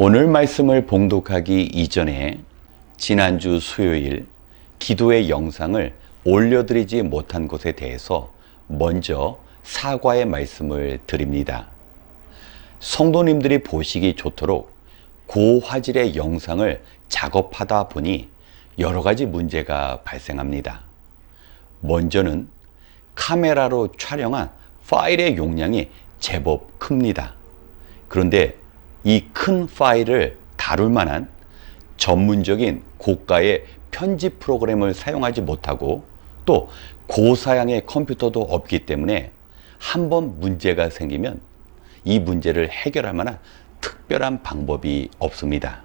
오늘 말씀을 봉독하기 이전에 지난주 수요일 기도의 영상을 올려드리지 못한 것에 대해서 먼저 사과의 말씀을 드립니다. 성도님들이 보시기 좋도록 고화질의 영상을 작업하다 보니 여러 가지 문제가 발생합니다. 먼저는 카메라로 촬영한 파일의 용량이 제법 큽니다. 그런데 이 큰 파일을 다룰 만한 전문적인 고가의 편집 프로그램을 사용하지 못하고 또 고사양의 컴퓨터도 없기 때문에 한번 문제가 생기면 이 문제를 해결할 만한 특별한 방법이 없습니다.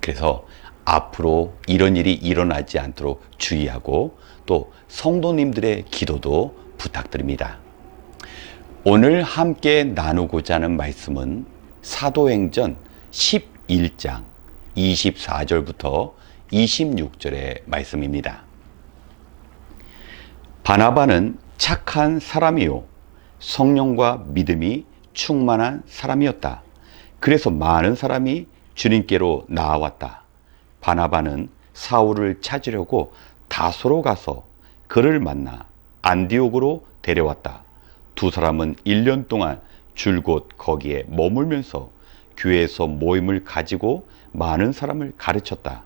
그래서 앞으로 이런 일이 일어나지 않도록 주의하고 또 성도님들의 기도도 부탁드립니다. 오늘 함께 나누고자 하는 말씀은 사도행전 11장 24절부터 26절의 말씀입니다. 바나바는 착한 사람이요 성령과 믿음이 충만한 사람이었다. 그래서 많은 사람이 주님께로 나아왔다. 바나바는 사울을 찾으려고 다소로 가서 그를 만나 안디옥으로 데려왔다. 두 사람은 1년 동안 줄곧 거기에 머물면서 교회에서 모임을 가지고 많은 사람을 가르쳤다.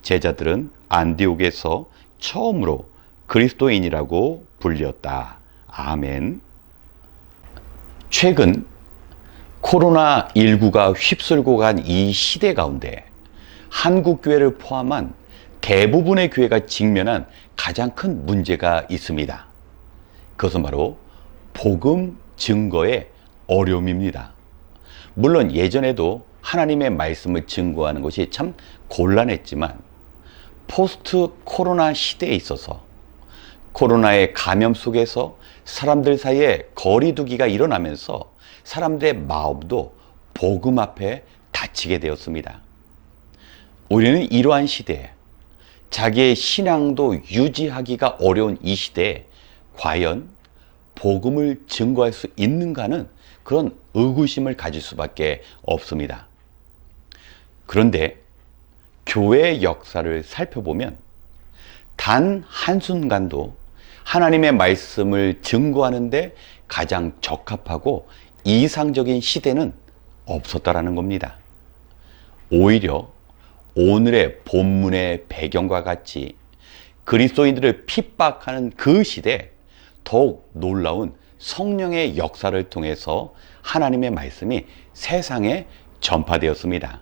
제자들은 안디옥에서 처음으로 그리스도인이라고 불렸다. 아멘. 최근 코로나19가 휩쓸고 간 이 시대 가운데 한국교회를 포함한 대부분의 교회가 직면한 가장 큰 문제가 있습니다. 그것은 바로 복음 증거의 어려움입니다. 물론 예전에도 하나님의 말씀을 증거하는 것이 참 곤란했지만 포스트 코로나 시대에 있어서 코로나의 감염 속에서 사람들 사이에 거리 두기가 일어나면서 사람들의 마음도 복음 앞에 닫히게 되었습니다. 우리는 이러한 시대에 자기의 신앙도 유지하기가 어려운 이 시대에 과연 복음을 증거할 수 있는가는 그런 의구심을 가질 수밖에 없습니다. 그런데 교회의 역사를 살펴보면 단 한순간도 하나님의 말씀을 증거하는데 가장 적합하고 이상적인 시대는 없었다라는 겁니다. 오히려 오늘의 본문의 배경과 같이 그리스도인들을 핍박하는 그 시대에 더욱 놀라운 성령의 역사를 통해서 하나님의 말씀이 세상에 전파되었습니다.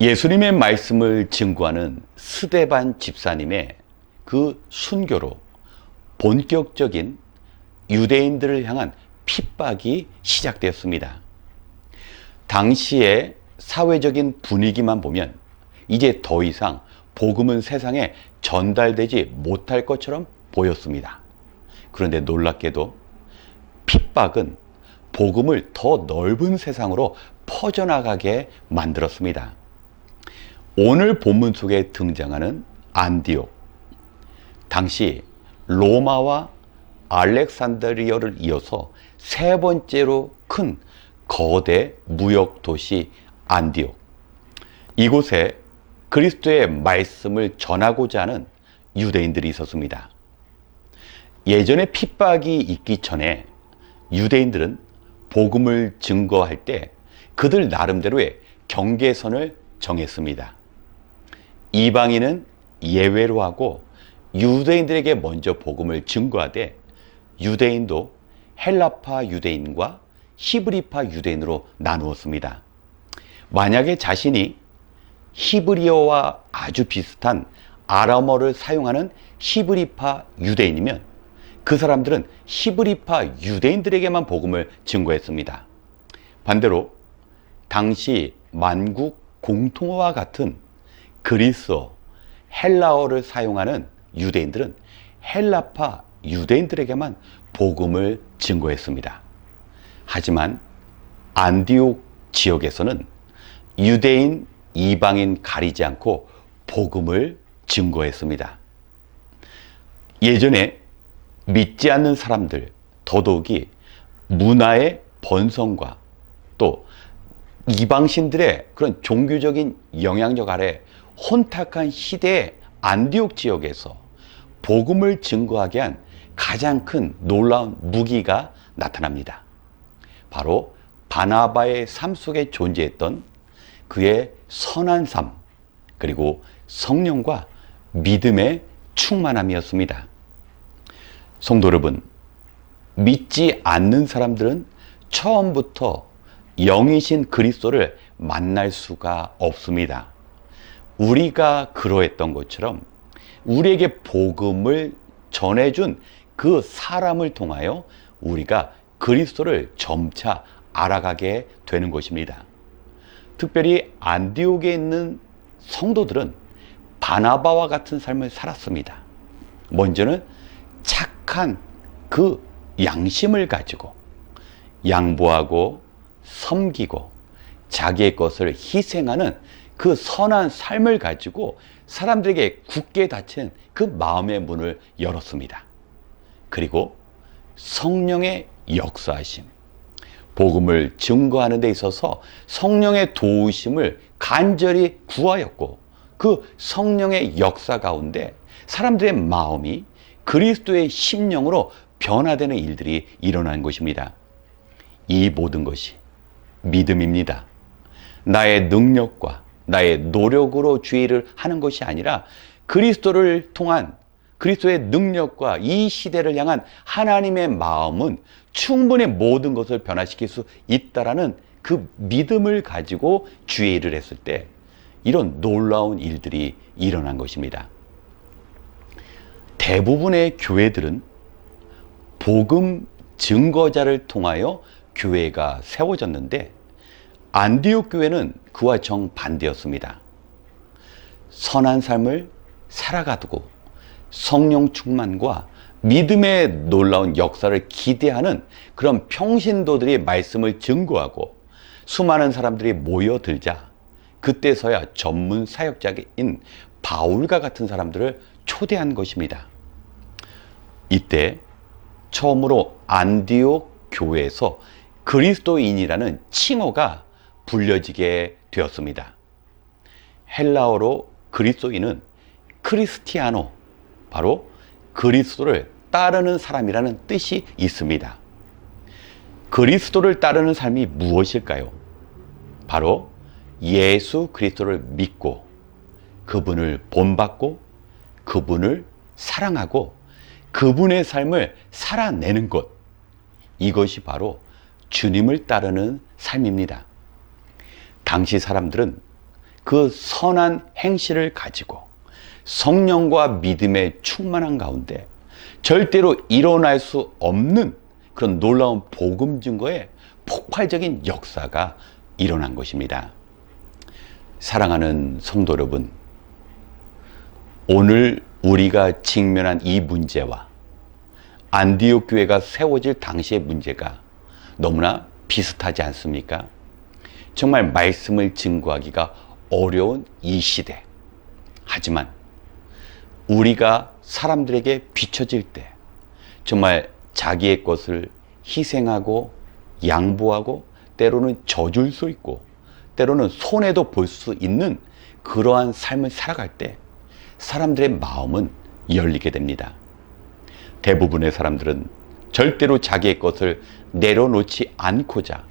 예수님의 말씀을 증거하는 스데반 집사님의 그 순교로 본격적인 유대인들을 향한 핍박이 시작되었습니다. 당시의 사회적인 분위기만 보면 이제 더 이상 복음은 세상에 전달되지 못할 것처럼 보였습니다. 그런데 놀랍게도 핍박은 복음을 더 넓은 세상으로 퍼져나가게 만들었습니다. 오늘 본문 속에 등장하는 안디옥, 당시 로마와 알렉산드리아를 이어서 세 번째로 큰 거대 무역 도시 안디옥. 이곳에 그리스도의 말씀을 전하고자 하는 유대인들이 있었습니다. 예전에 핍박이 있기 전에 유대인들은 복음을 증거할 때 그들 나름대로의 경계선을 정했습니다. 이방인은 예외로 하고 유대인들에게 먼저 복음을 증거하되 유대인도 헬라파 유대인과 히브리파 유대인으로 나누었습니다. 만약에 자신이 히브리어와 아주 비슷한 아람어를 사용하는 히브리파 유대인이면 그 사람들은 히브리파 유대인들에게만 복음을 증거했습니다. 반대로 당시 만국 공통어와 같은 그리스어, 헬라어를 사용하는 유대인들은 헬라파 유대인들에게만 복음을 증거했습니다. 하지만 안디옥 지역에서는 유대인, 이방인 가리지 않고 복음을 증거했습니다. 예전에 믿지 않는 사람들, 더더욱이 문화의 번성과 또 이방신들의 그런 종교적인 영향력 아래 혼탁한 시대의 안디옥 지역에서 복음을 증거하게 한 가장 큰 놀라운 무기가 나타납니다. 바로 바나바의 삶 속에 존재했던 그의 선한 삶, 그리고 성령과 믿음의 충만함이었습니다. 성도 여러분, 믿지 않는 사람들은 처음부터 영이신 그리스도를 만날 수가 없습니다. 우리가 그러했던 것처럼 우리에게 복음을 전해준 그 사람을 통하여 우리가 그리스도를 점차 알아가게 되는 것입니다. 특별히 안디옥에 있는 성도들은 바나바와 같은 삶을 살았습니다. 먼저는 착한 그 양심을 가지고 양보하고 섬기고 자기의 것을 희생하는 그 선한 삶을 가지고 사람들에게 굳게 닫힌 그 마음의 문을 열었습니다. 그리고 성령의 역사하심, 복음을 증거하는 데 있어서 성령의 도우심을 간절히 구하였고, 그 성령의 역사 가운데 사람들의 마음이 그리스도의 심령으로 변화되는 일들이 일어난 것입니다. 이 모든 것이 믿음입니다. 나의 능력과 나의 노력으로 주의를 하는 것이 아니라 그리스도를 통한 그리스도의 능력과 이 시대를 향한 하나님의 마음은 충분히 모든 것을 변화시킬 수 있다라는 그 믿음을 가지고 주의를 했을 때 이런 놀라운 일들이 일어난 것입니다. 대부분의 교회들은 복음 증거자를 통하여 교회가 세워졌는데 안디옥 교회는 그와 정반대였습니다. 선한 삶을 살아가두고 성령 충만과 믿음의 놀라운 역사를 기대하는 그런 평신도들이 말씀을 증거하고 수많은 사람들이 모여들자 그때서야 전문 사역자인 바울과 같은 사람들을 초대한 것입니다. 이때 처음으로 안디옥 교회에서 그리스도인이라는 칭호가 불려지게 되었습니다. 헬라어로 그리스도인은 크리스티아노, 바로 그리스도를 따르는 사람이라는 뜻이 있습니다. 그리스도를 따르는 삶이 무엇일까요? 바로 예수 그리스도를 믿고 그분을 본받고 그분을 사랑하고 그분의 삶을 살아내는 것, 이것이 바로 주님을 따르는 삶입니다. 당시 사람들은 그 선한 행실을 가지고 성령과 믿음의 충만한 가운데 절대로 일어날 수 없는 그런 놀라운 복음 증거의 폭발적인 역사가 일어난 것입니다. 사랑하는 성도 여러분, 오늘 우리가 직면한 이 문제와 안디옥 교회가 세워질 당시의 문제가 너무나 비슷하지 않습니까? 정말 말씀을 증거하기가 어려운 이 시대. 하지만 우리가 사람들에게 비춰질 때 정말 자기의 것을 희생하고 양보하고 때로는 져줄 수 있고 때로는 손해도 볼 수 있는 그러한 삶을 살아갈 때 사람들의 마음은 열리게 됩니다. 대부분의 사람들은 절대로 자기의 것을 내려놓지 않고자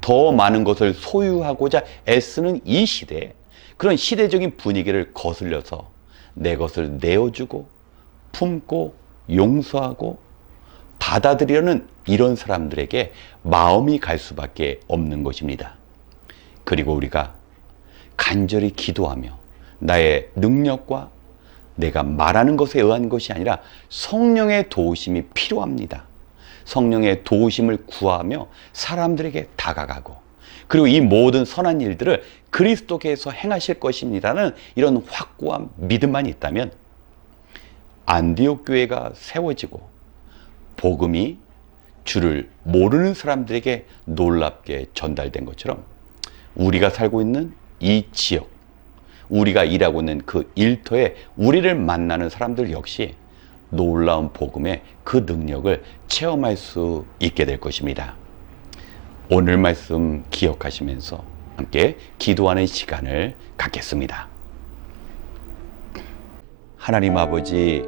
더 많은 것을 소유하고자 애쓰는 이 시대에 그런 시대적인 분위기를 거슬려서 내 것을 내어주고 품고 용서하고 받아들이려는 이런 사람들에게 마음이 갈 수밖에 없는 것입니다. 그리고 우리가 간절히 기도하며 나의 능력과 내가 말하는 것에 의한 것이 아니라 성령의 도우심이 필요합니다. 성령의 도우심을 구하며 사람들에게 다가가고 그리고 이 모든 선한 일들을 그리스도께서 행하실 것입니다는 이런 확고한 믿음만 있다면 안디옥 교회가 세워지고 복음이 주를 모르는 사람들에게 놀랍게 전달된 것처럼 우리가 살고 있는 이 지역, 우리가 일하고 있는 그 일터에 우리를 만나는 사람들 역시 놀라운 복음의 그 능력을 체험할 수 있게 될 것입니다. 오늘 말씀 기억하시면서 함께 기도하는 시간을 갖겠습니다. 하나님 아버지,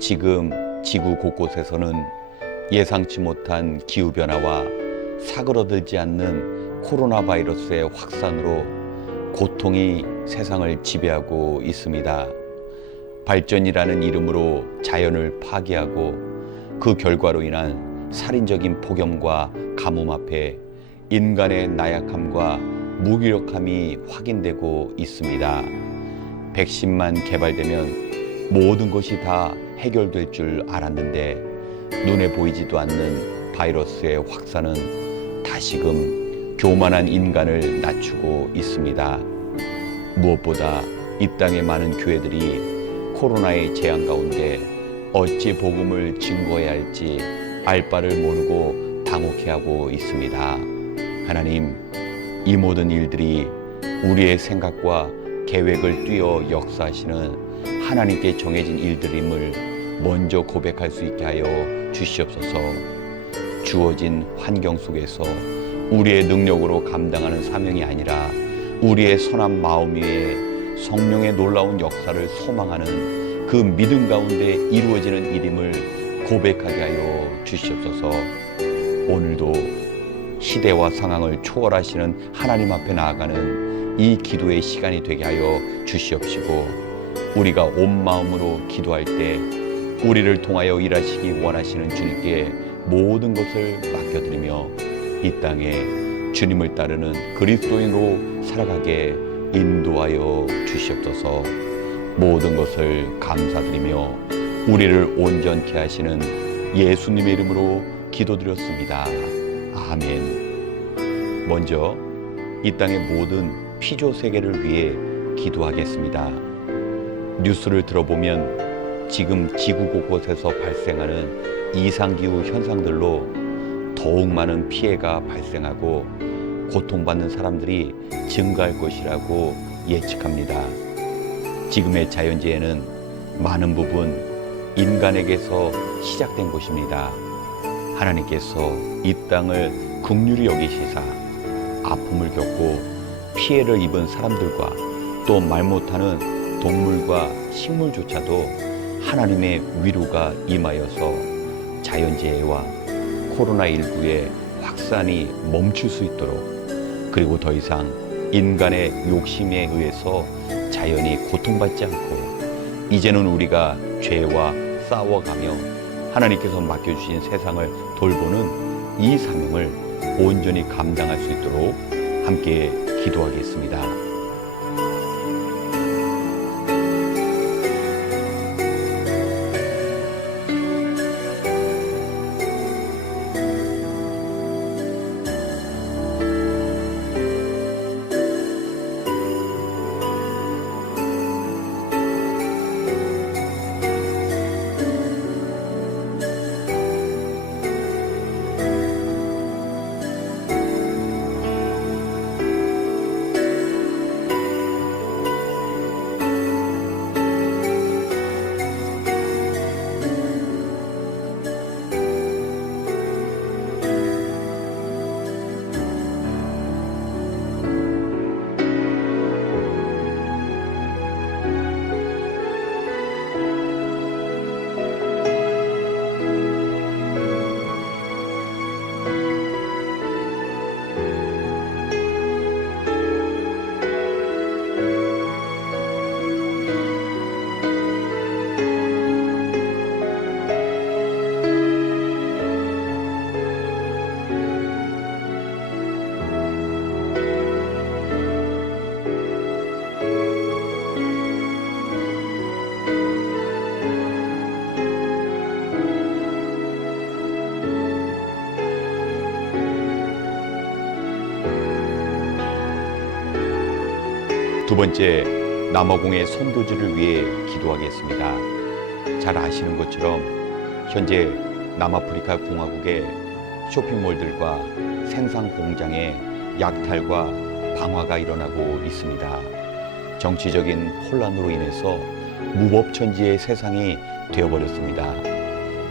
지금 지구 곳곳에서는 예상치 못한 기후변화와 사그러들지 않는 코로나 바이러스의 확산으로 고통이 세상을 지배하고 있습니다. 발전이라는 이름으로 자연을 파괴하고 그 결과로 인한 살인적인 폭염과 가뭄 앞에 인간의 나약함과 무기력함이 확인되고 있습니다. 백신만 개발되면 모든 것이 다 해결될 줄 알았는데 눈에 보이지도 않는 바이러스의 확산은 다시금 교만한 인간을 낮추고 있습니다. 무엇보다 이 땅의 많은 교회들이 코로나의 재앙 가운데 어찌 복음을 증거해야 할지 알 바를 모르고 당혹해하고 있습니다. 하나님, 이 모든 일들이 우리의 생각과 계획을 뛰어 역사하시는 하나님께 정해진 일들임을 먼저 고백할 수 있게 하여 주시옵소서. 주어진 환경 속에서 우리의 능력으로 감당하는 사명이 아니라 우리의 선한 마음 위에 성령의 놀라운 역사를 소망하는 그 믿음 가운데 이루어지는 일임을 고백하게 하여 주시옵소서. 오늘도 시대와 상황을 초월하시는 하나님 앞에 나아가는 이 기도의 시간이 되게 하여 주시옵시고, 우리가 온 마음으로 기도할 때 우리를 통하여 일하시기 원하시는 주님께 모든 것을 맡겨드리며 이 땅에 주님을 따르는 그리스도인으로 살아가게 인도하여 주시옵소서. 모든 것을 감사드리며 우리를 온전케 하시는 예수님의 이름으로 기도드렸습니다. 아멘. 먼저 이 땅의 모든 피조 세계를 위해 기도하겠습니다. 뉴스를 들어보면 지금 지구 곳곳에서 발생하는 이상기후 현상들로 더욱 많은 피해가 발생하고 고통받는 사람들이 증가할 것이라고 예측합니다. 지금의 자연재해는 많은 부분 인간에게서 시작된 것입니다. 하나님께서 이 땅을 긍휼히 여기시사 아픔을 겪고 피해를 입은 사람들과 또 말 못하는 동물과 식물조차도 하나님의 위로가 임하여서 자연재해와 코로나19의 확산이 멈출 수 있도록, 그리고 더 이상 인간의 욕심에 의해서 자연이 고통받지 않고 이제는 우리가 죄와 싸워가며 하나님께서 맡겨주신 세상을 돌보는 이 사명을 온전히 감당할 수 있도록 함께 기도하겠습니다. 두 번째, 남아공의 선교지를 위해 기도하겠습니다. 잘 아시는 것처럼 현재 남아프리카 공화국의 쇼핑몰들과 생산 공장의 약탈과 방화가 일어나고 있습니다. 정치적인 혼란으로 인해서 무법천지의 세상이 되어버렸습니다.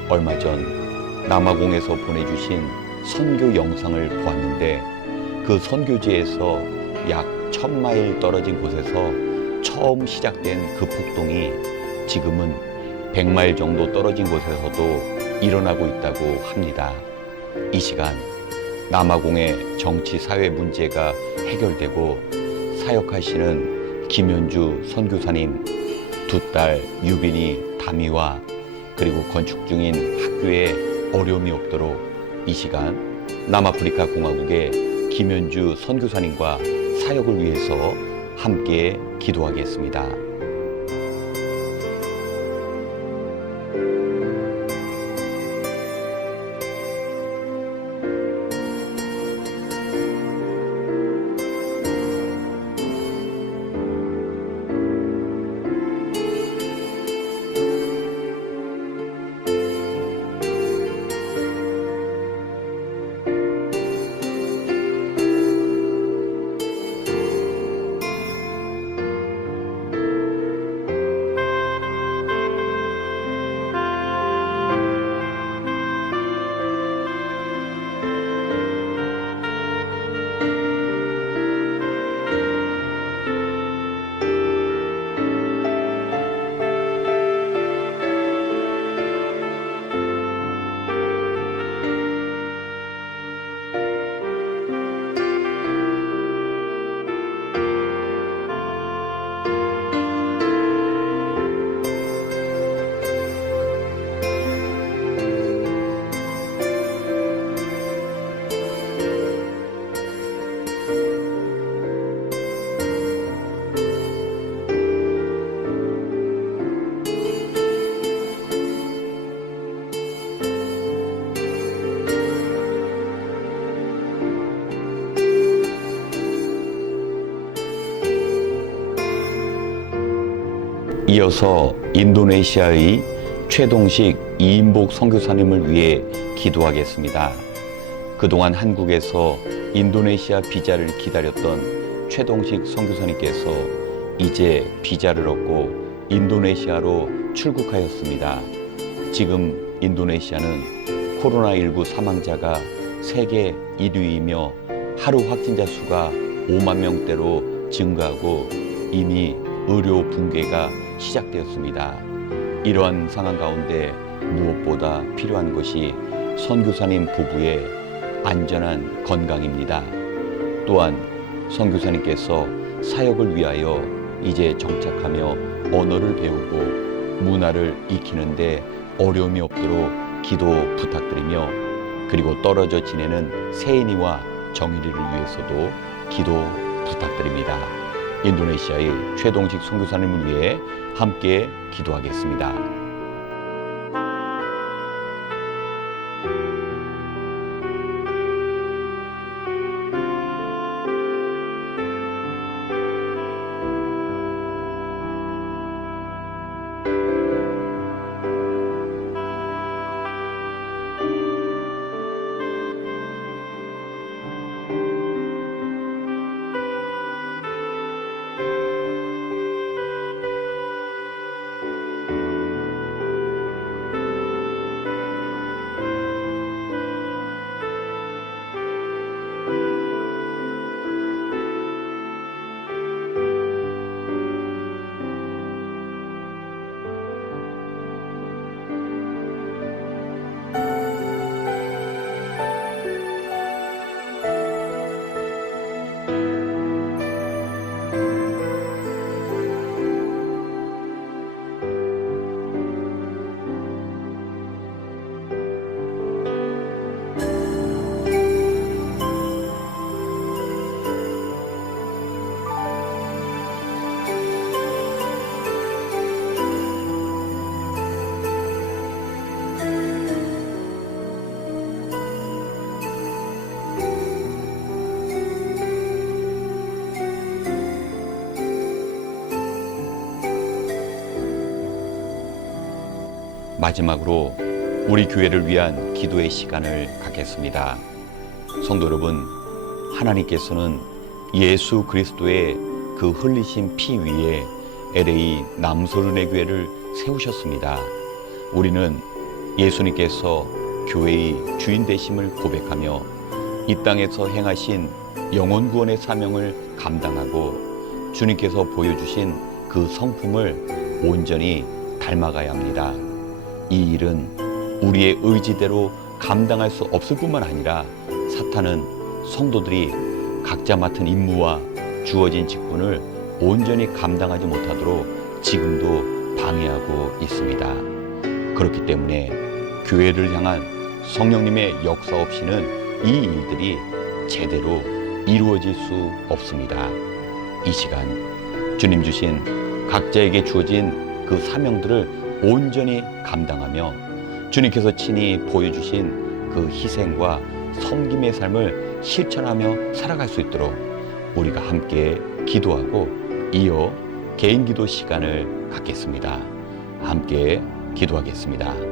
얼마 전 남아공에서 보내주신 선교 영상을 보았는데 그 선교지에서 약 1000마일 떨어진 곳에서 처음 시작된 그 폭동이 지금은 100마일 정도 떨어진 곳에서도 일어나고 있다고 합니다. 이 시간 남아공의 정치 사회 문제가 해결되고 사역하시는 김현주 선교사님 두 딸 유빈이 담임과 그리고 건축 중인 학교에 어려움이 없도록 이 시간 남아프리카 공화국의 김현주 선교사님과 사역을 위해서 함께 기도하겠습니다. 이어서 인도네시아의 최동식 이인복 선교사님을 위해 기도하겠습니다. 그동안 한국에서 인도네시아 비자를 기다렸던 최동식 선교사님께서 이제 비자를 얻고 인도네시아로 출국하였습니다. 지금 인도네시아는 코로나19 사망자가 세계 1위이며 하루 확진자 수가 5만 명대로 증가하고 이미 의료 붕괴가 시작되었습니다. 이러한 상황 가운데 무엇보다 필요한 것이 선교사님 부부의 안전한 건강입니다. 또한 선교사님께서 사역을 위하여 이제 정착하며 언어를 배우고 문화를 익히는데 어려움이 없도록 기도 부탁드리며 그리고 떨어져 지내는 세인이와 정일이를 위해서도 기도 부탁드립니다. 인도네시아의 최동식 선교사님을 위해 함께 기도하겠습니다. 마지막으로 우리 교회를 위한 기도의 시간을 갖겠습니다. 성도 여러분, 하나님께서는 예수 그리스도의 그 흘리신 피 위에 LA 남소른의 교회를 세우셨습니다. 우리는 예수님께서 교회의 주인 되심을 고백하며 이 땅에서 행하신 영혼 구원의 사명을 감당하고 주님께서 보여주신 그 성품을 온전히 닮아가야 합니다. 이 일은 우리의 의지대로 감당할 수 없을 뿐만 아니라 사탄은 성도들이 각자 맡은 임무와 주어진 직분을 온전히 감당하지 못하도록 지금도 방해하고 있습니다. 그렇기 때문에 교회를 향한 성령님의 역사 없이는 이 일들이 제대로 이루어질 수 없습니다. 이 시간 주님 주신 각자에게 주어진 그 사명들을 온전히 감당하며 주님께서 친히 보여주신 그 희생과 섬김의 삶을 실천하며 살아갈 수 있도록 우리가 함께 기도하고 이어 개인 기도 시간을 갖겠습니다. 함께 기도하겠습니다.